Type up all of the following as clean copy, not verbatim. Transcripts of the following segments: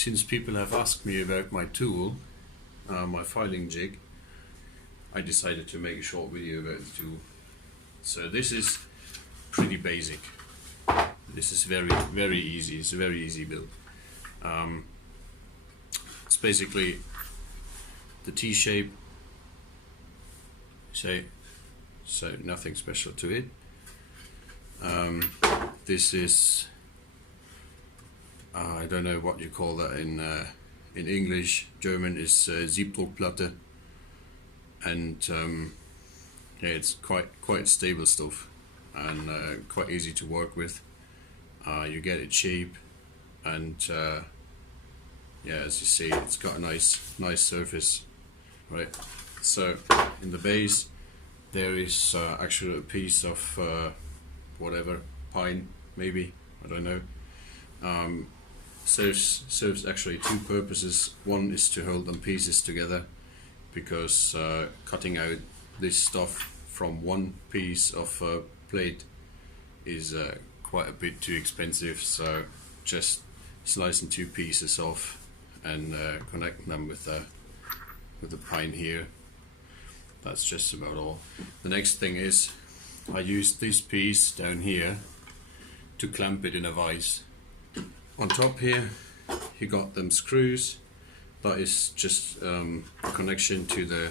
since people have asked me about my tool, my filing jig, I decided to make a short video about the tool. So this is pretty basic. This is very easy. It's a very easy build. It's basically the T-shape. So nothing special to it. This is I don't know what you call that in English. German is Siebdruckplatte, and yeah, it's quite stable stuff and quite easy to work with. You get it cheap, and yeah, as you see, it's got a nice surface, right? So in the base there is actually a piece of whatever, pine maybe, I don't know. Serves actually two purposes. One is to hold them pieces together, because cutting out this stuff from one piece of plate is quite a bit too expensive, so just slicing two pieces off and connecting them with the pine here. That's just about all. The next thing is I use this piece down here to clamp it in a vise. On top here you got them screws. That is just a connection to the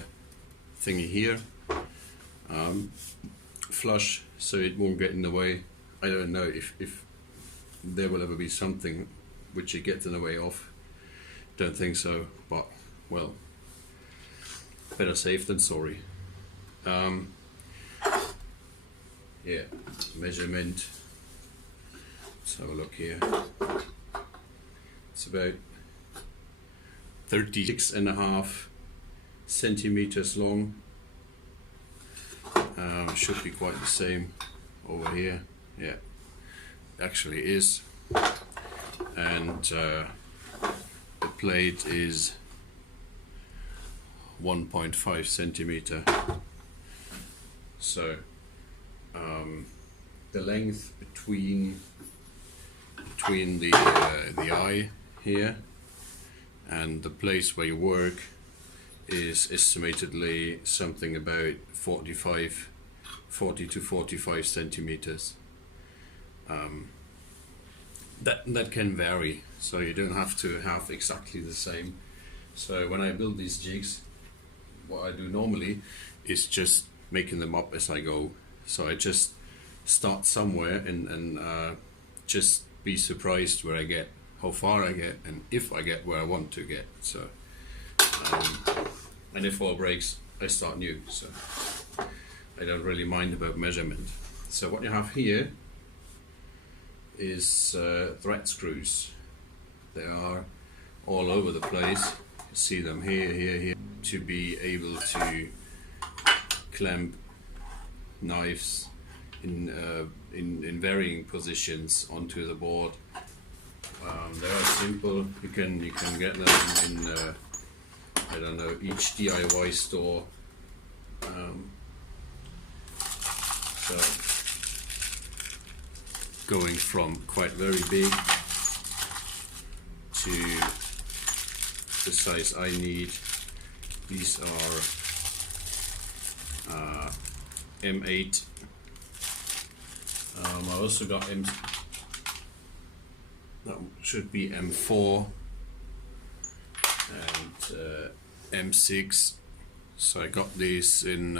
thingy here, flush, so it won't get in the way. I don't know if there will ever be something which it gets in the way of. Don't think so, but well, better safe than sorry. Yeah, measurement. Let's have a look here. It's about 36.5 centimeters long. Should be quite the same over here. Yeah, actually is. And the plate is 1.5 centimeter. So the length between the eye here and the place where you work is estimatedly something about 40 to 45 centimeters. That can vary, so you don't have to have exactly the same. So when I build these jigs, what I do normally is just making them up as I go. So I just start somewhere and just be surprised where I get, how far I get, and if I get where I want to get. So and if all breaks, I start new. So I don't really mind about measurement. So what you have here is thread screws. They are all over the place. You see them here, to be able to clamp knives in varying positions onto the board. They are simple. You can get them in I don't know, each DIY store. So going from quite very big to the size I need. These are M8. I also got that should be M4 and M6. So I got these in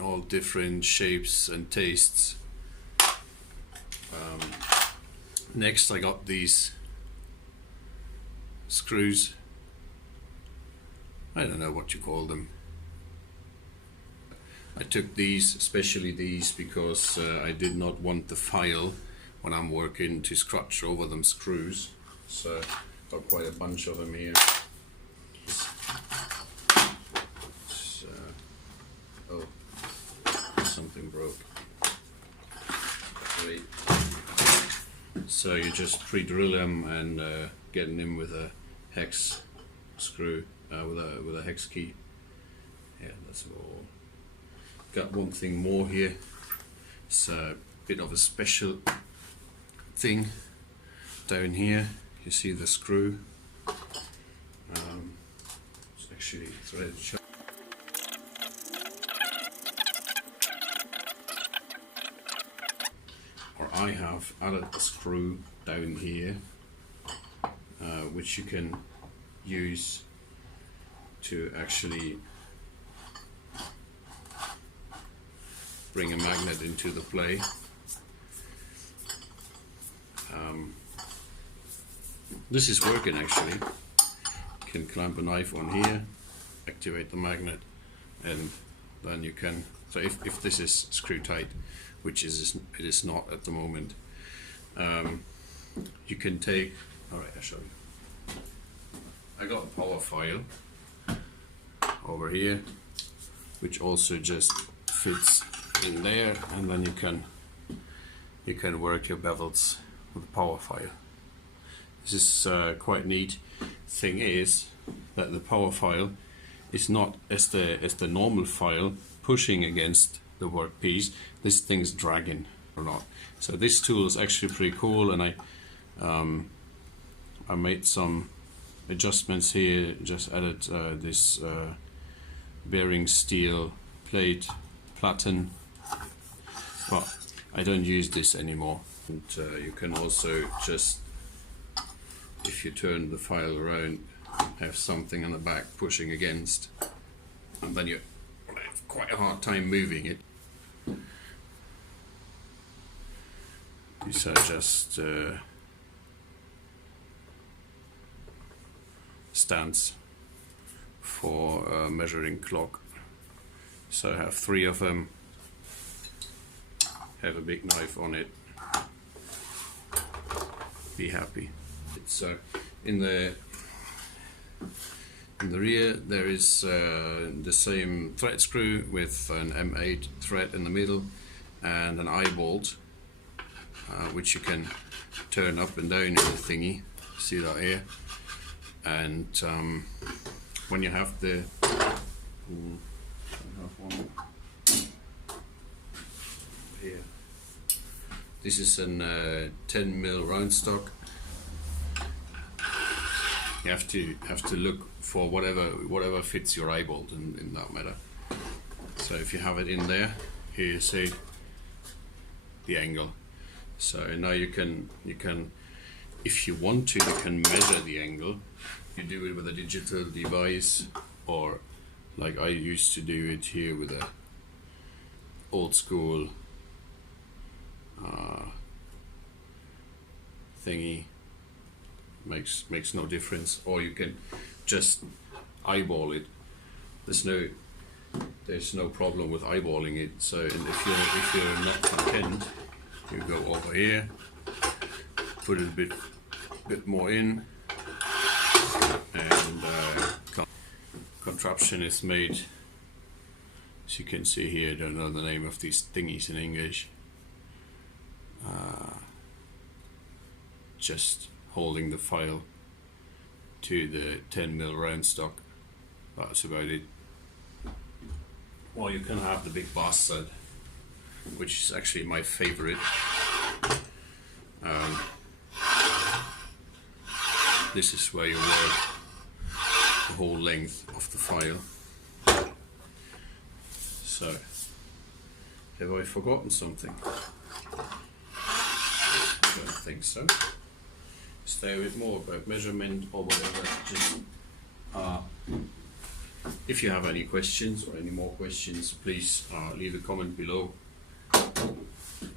all different shapes and tastes. Next I got these screws. I don't know what you call them. I took these, especially these, because I did not want the file when I'm working to scratch over them screws. So got quite a bunch of them here. Oh, something broke. Wait. So you just pre-drill them and get them in with a hex screw, with a hex key. Yeah, that's all. Got one thing more here. It's a bit of a special thing down here. you see the screw. It's actually threaded shut. Or I have added a screw down here, which you can use to actually bring a magnet into the play. This is working actually. You can clamp a knife on here, activate the magnet, and then you can, so if this is screw tight, which it is not at the moment, you can take, alright, I'll show you. I got a power file over here, which also just fits in there, and then you can work your bevels with the power file. This is quite neat. Thing is that the power file is not as the normal file pushing against the workpiece. This thing's dragging or not. So this tool is actually pretty cool, and I made some adjustments here. Just added this bearing steel plate platen, but I don't use this anymore. And you can also just, if you turn the file around, have something on the back pushing against, and then you have quite a hard time moving it. These are just stands for a measuring clock. So I have 3 of them, have a big knife on it, be happy. So in the rear there is the same thread screw with an M8 thread in the middle and an eye bolt, which you can turn up and down in the thingy. See that here? And when you have the here, this is an 10mm round stock. You have to look for whatever fits your eye bolt in that matter. So if you have it in there, here you see the angle. So now you can, if you want to, you can measure the angle. You do it with a digital device, or like I used to do it here with a old school thingy. Makes no difference. Or you can just eyeball it. There's no problem with eyeballing it. So, and if you're not content, you go over here, put it a bit more in, and contraption is made. As you can see here, I don't know the name of these thingies in English. Just holding the file to the 10mm round stock. That's about it. Well, you can have the big bastard, which is actually my favorite. This is where you work the whole length of the file. So, have I forgotten something? I don't think so. Stay with more about measurement or whatever. Just if you have any questions or any more questions, please leave a comment below,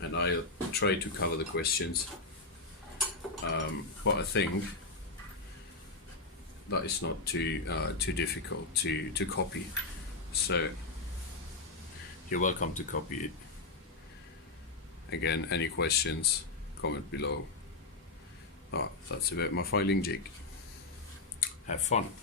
and I'll try to cover the questions. But I think that is not too difficult to copy. So you're welcome to copy it. Again, any questions, comment below. That's about my filing jig. Have fun.